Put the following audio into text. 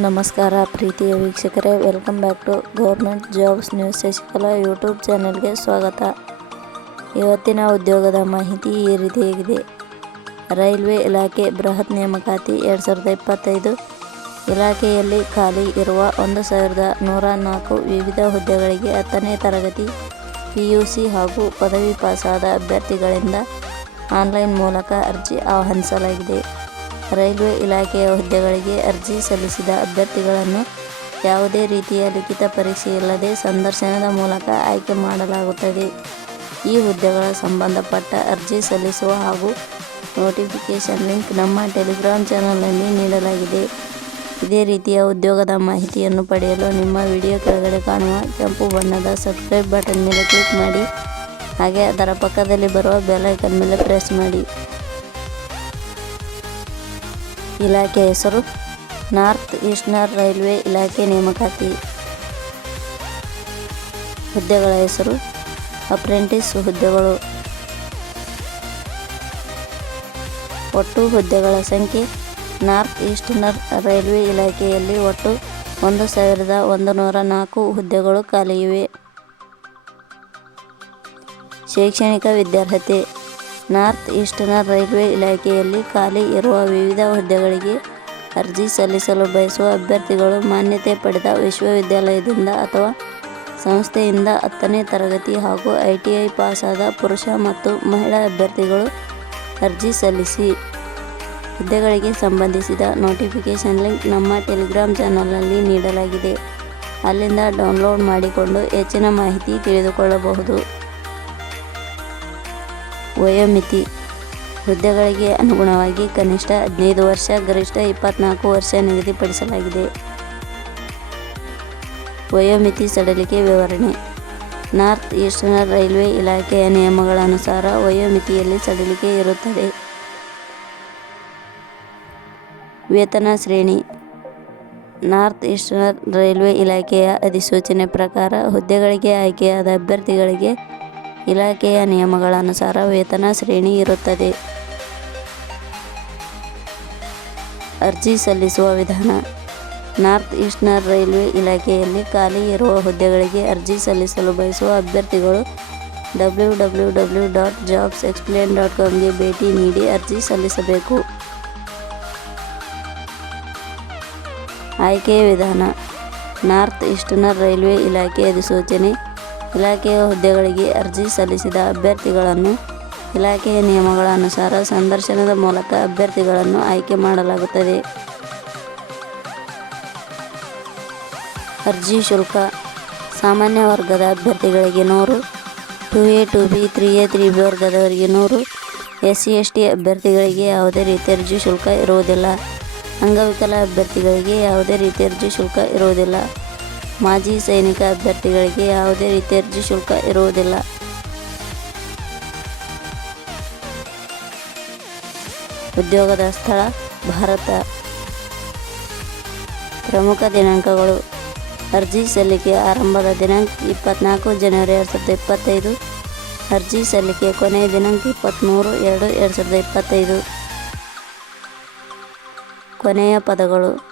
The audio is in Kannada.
ನಮಸ್ಕಾರ ಪ್ರೀತಿಯ ವೀಕ್ಷಕರೇ welcome back to government jobs news Shashikala YouTube ಚಾನೆಲ್ಗೆ ಸ್ವಾಗತ. ಇವತ್ತಿನ ಉದ್ಯೋಗದ ಮಾಹಿತಿ ಈ ರೀತಿಯಾಗಿದೆ ರೈಲ್ವೆ ಇಲಾಖೆ ಬೃಹತ್ ನೇಮಕಾತಿ ಎರಡು ಸಾವಿರದ ಇಪ್ಪತ್ತೈದು ಇಲಾಖೆಯಲ್ಲಿ ಖಾಲಿ ಇರುವ ಒಂದು ಸಾವಿರದ ನೂರ ನಾಲ್ಕು ವಿವಿಧ ಹುದ್ದೆಗಳಿಗೆ ಹತ್ತನೇ ತರಗತಿ ಪಿ ಯು ಸಿ ಹಾಗೂ ಪದವಿ ಪಾಸಾದ ಅಭ್ಯರ್ಥಿಗಳಿಂದ ಆನ್ಲೈನ್ ಮೂಲಕ ಅರ್ಜಿ ಆಹ್ವಾನಿಸಲಾಗಿದೆ. ರೈಲ್ವೆ ಇಲಾಖೆಯ ಹುದ್ದೆಗಳಿಗೆ ಅರ್ಜಿ ಸಲ್ಲಿಸಿದ ಅಭ್ಯರ್ಥಿಗಳನ್ನು ಯಾವುದೇ ರೀತಿಯ ಲಿಖಿತ ಪರೀಕ್ಷೆ ಇಲ್ಲದೆ ಸಂದರ್ಶನದ ಮೂಲಕ ಆಯ್ಕೆ ಮಾಡಲಾಗುತ್ತದೆ. ಈ ಹುದ್ದೆಗಳ ಸಂಬಂಧಪಟ್ಟ ಅರ್ಜಿ ಸಲ್ಲಿಸುವ ಹಾಗೂ ನೋಟಿಫಿಕೇಷನ್ ಲಿಂಕ್ ನಮ್ಮ ಟೆಲಿಗ್ರಾಮ್ ಚಾನಲ್ನಲ್ಲಿ ನೀಡಲಾಗಿದೆ. ಇದೇ ರೀತಿಯ ಉದ್ಯೋಗದ ಮಾಹಿತಿಯನ್ನು ಪಡೆಯಲು ನಿಮ್ಮ ವಿಡಿಯೋ ಕೆಳಗಡೆ ಕಾಣುವ ಕೆಂಪು ಬಣ್ಣದ ಸಬ್ಸ್ಕ್ರೈಬ್ ಬಟನ್ ಮೇಲೆ ಕ್ಲಿಕ್ ಮಾಡಿ, ಹಾಗೆ ಅದರ ಪಕ್ಕದಲ್ಲಿ ಬರುವ ಬೆಲ್ ಐಕನ್ ಮೇಲೆ ಪ್ರೆಸ್ ಮಾಡಿ. ಇಲಾಖೆ ಹೆಸರು? ನಾರ್ತ್ ಈಸ್ಟರ್ನ್ ರೈಲ್ವೆ ಇಲಾಖೆ ನೇಮಕಾತಿ ಹುದ್ದೆಗಳ ಹೆಸರು? ಅಪ್ರೆಂಟಿಸ್ ಹುದ್ದೆಗಳು. ಒಟ್ಟು ಹುದ್ದೆಗಳ ಸಂಖ್ಯೆ? ನಾರ್ತ್ ಈಸ್ಟರ್ನ್ ರೈಲ್ವೆ ಇಲಾಖೆಯಲ್ಲಿ ಒಟ್ಟು ಒಂದು ಸಾವಿರದ ಒಂದು ನೂರ ನಾಲ್ಕು ಹುದ್ದೆಗಳು ಖಾಲಿಯಿವೆ ಶೈಕ್ಷಣಿಕ ವಿದ್ಯಾರ್ಹತೆ. ನಾರ್ತ್ ಈಸ್ಟರ್ನ್ ರೈಲ್ವೆ ಇಲಾಖೆಯಲ್ಲಿ ಖಾಲಿ ಇರುವ ವಿವಿಧ ಹುದ್ದೆಗಳಿಗೆ ಅರ್ಜಿ ಸಲ್ಲಿಸಲು ಬಯಸುವ ಅಭ್ಯರ್ಥಿಗಳು ಮಾನ್ಯತೆ ಪಡೆದ ವಿಶ್ವವಿದ್ಯಾಲಯದಿಂದ ಅಥವಾ ಸಂಸ್ಥೆಯಿಂದ ಹತ್ತನೇ ತರಗತಿ ಹಾಗೂ ಐ ಟಿ ಐ ಪಾಸಾದ ಪುರುಷ ಮತ್ತು ಮಹಿಳಾ ಅಭ್ಯರ್ಥಿಗಳು ಅರ್ಜಿ ಸಲ್ಲಿಸಿ ಹುದ್ದೆಗಳಿಗೆ ಸಂಬಂಧಿಸಿದ ನೋಟಿಫಿಕೇಷನ್ ಲಿಂಕ್ ನಮ್ಮ ಟೆಲಿಗ್ರಾಮ್ ಚಾನಲ್ನಲ್ಲಿ ನೀಡಲಾಗಿದೆ. ಅಲ್ಲಿಂದ ಡೌನ್ಲೋಡ್ ಮಾಡಿಕೊಂಡು ಹೆಚ್ಚಿನ ಮಾಹಿತಿ ತಿಳಿದುಕೊಳ್ಳಬಹುದು. ವಯೋಮಿತಿ ಹುದ್ದೆಗಳಿಗೆ ಅನುಗುಣವಾಗಿ ಕನಿಷ್ಠ ಹದಿನೈದು ವರ್ಷ, ಗರಿಷ್ಠ ಇಪ್ಪತ್ನಾಲ್ಕು ವರ್ಷ ನಿಗದಿಪಡಿಸಲಾಗಿದೆ. ವಯೋಮಿತಿ ಸಡಲಿಕೆ ವಿವರಣೆ. ನಾರ್ತ್ ಈಸ್ಟರ್ನ್ ರೈಲ್ವೆ ಇಲಾಖೆಯ ನಿಯಮಗಳ ಅನುಸಾರ ವಯೋಮಿತಿಯಲ್ಲಿ ಸಡಿಲಿಕೆ ಇರುತ್ತದೆ. ವೇತನ ಶ್ರೇಣಿ. ನಾರ್ತ್ ಈಸ್ಟರ್ನ್ ರೈಲ್ವೆ ಇಲಾಖೆಯ ಅಧಿಸೂಚನೆ ಪ್ರಕಾರ ಹುದ್ದೆಗಳಿಗೆ ಆಯ್ಕೆಯಾದ ಅಭ್ಯರ್ಥಿಗಳಿಗೆ ಇಲಾಖೆಯ ನಿಯಮಗಳ ಅನುಸಾರ ವೇತನ ಶ್ರೇಣಿ ಇರುತ್ತದೆ. ಅರ್ಜಿ ಸಲ್ಲಿಸುವ ವಿಧಾನ. ನಾರ್ತ್ ಈಸ್ಟರ್ನ್ ರೈಲ್ವೆ ಇಲಾಖೆಯಲ್ಲಿ ಖಾಲಿ ಇರುವ ಹುದ್ದೆಗಳಿಗೆ ಅರ್ಜಿ ಸಲ್ಲಿಸಲು ಬಯಸುವ ಅಭ್ಯರ್ಥಿಗಳು W W W dot jobs explain dot ಕಾಮ್ಗೆ ಭೇಟಿ ನೀಡಿ ಅರ್ಜಿ ಸಲ್ಲಿಸಬೇಕು. ಆಯ್ಕೆಯ ವಿಧಾನ. ನಾರ್ತ್ ಈಸ್ಟರ್ನ್ ರೈಲ್ವೆ ಇಲಾಖೆ ಅಧಿಸೂಚನೆ ಇಲಾಖೆಯ ಹುದ್ದೆಗಳಿಗೆ ಅರ್ಜಿ ಸಲ್ಲಿಸಿದ ಅಭ್ಯರ್ಥಿಗಳನ್ನು ಇಲಾಖೆಯ ನಿಯಮಗಳ ಅನುಸಾರ ಸಂದರ್ಶನದ ಮೂಲಕ ಅಭ್ಯರ್ಥಿಗಳನ್ನು ಆಯ್ಕೆ ಮಾಡಲಾಗುತ್ತದೆ. ಅರ್ಜಿ ಶುಲ್ಕ ಸಾಮಾನ್ಯ ವರ್ಗದ ಅಭ್ಯರ್ಥಿಗಳಿಗೆ ನೂರು, two A, two B, three A three B ವರ್ಗದವರಿಗೆ ನೂರು ಎಸ್ ಸಿ ಎಸ್ ಟಿ ಅಭ್ಯರ್ಥಿಗಳಿಗೆ ಯಾವುದೇ ರೀತಿಯ ಅರ್ಜಿ ಶುಲ್ಕ ಇರುವುದಿಲ್ಲ. ಅಂಗವಿಕಲ ಅಭ್ಯರ್ಥಿಗಳಿಗೆ ಯಾವುದೇ ರೀತಿಯ ಅರ್ಜಿ ಶುಲ್ಕ ಇರುವುದಿಲ್ಲ. ಮಾಜಿ ಸೈನಿಕ ಅಭ್ಯರ್ಥಿಗಳಿಗೆ ಯಾವುದೇ ರೀತಿಯ ಅರ್ಜಿ ಶುಲ್ಕ ಇರುವುದಿಲ್ಲ. ಉದ್ಯೋಗದ ಸ್ಥಳ ಭಾರತ. ಪ್ರಮುಖ ದಿನಾಂಕಗಳು. ಅರ್ಜಿ ಸಲ್ಲಿಕೆ ಆರಂಭದ ದಿನಾಂಕ ಇಪ್ಪತ್ನಾಲ್ಕು ಜನವರಿ ಎರಡು ಸಾವಿರದ ಇಪ್ಪತ್ತೈದು. ಅರ್ಜಿ ಸಲ್ಲಿಕೆ ಕೊನೆಯ ದಿನಾಂಕ ಇಪ್ಪತ್ತ್ಮೂರು ಎರಡು ಎರಡು ಸಾವಿರದ ಇಪ್ಪತ್ತೈದು. ಕೊನೆಯ ಪದಗಳು.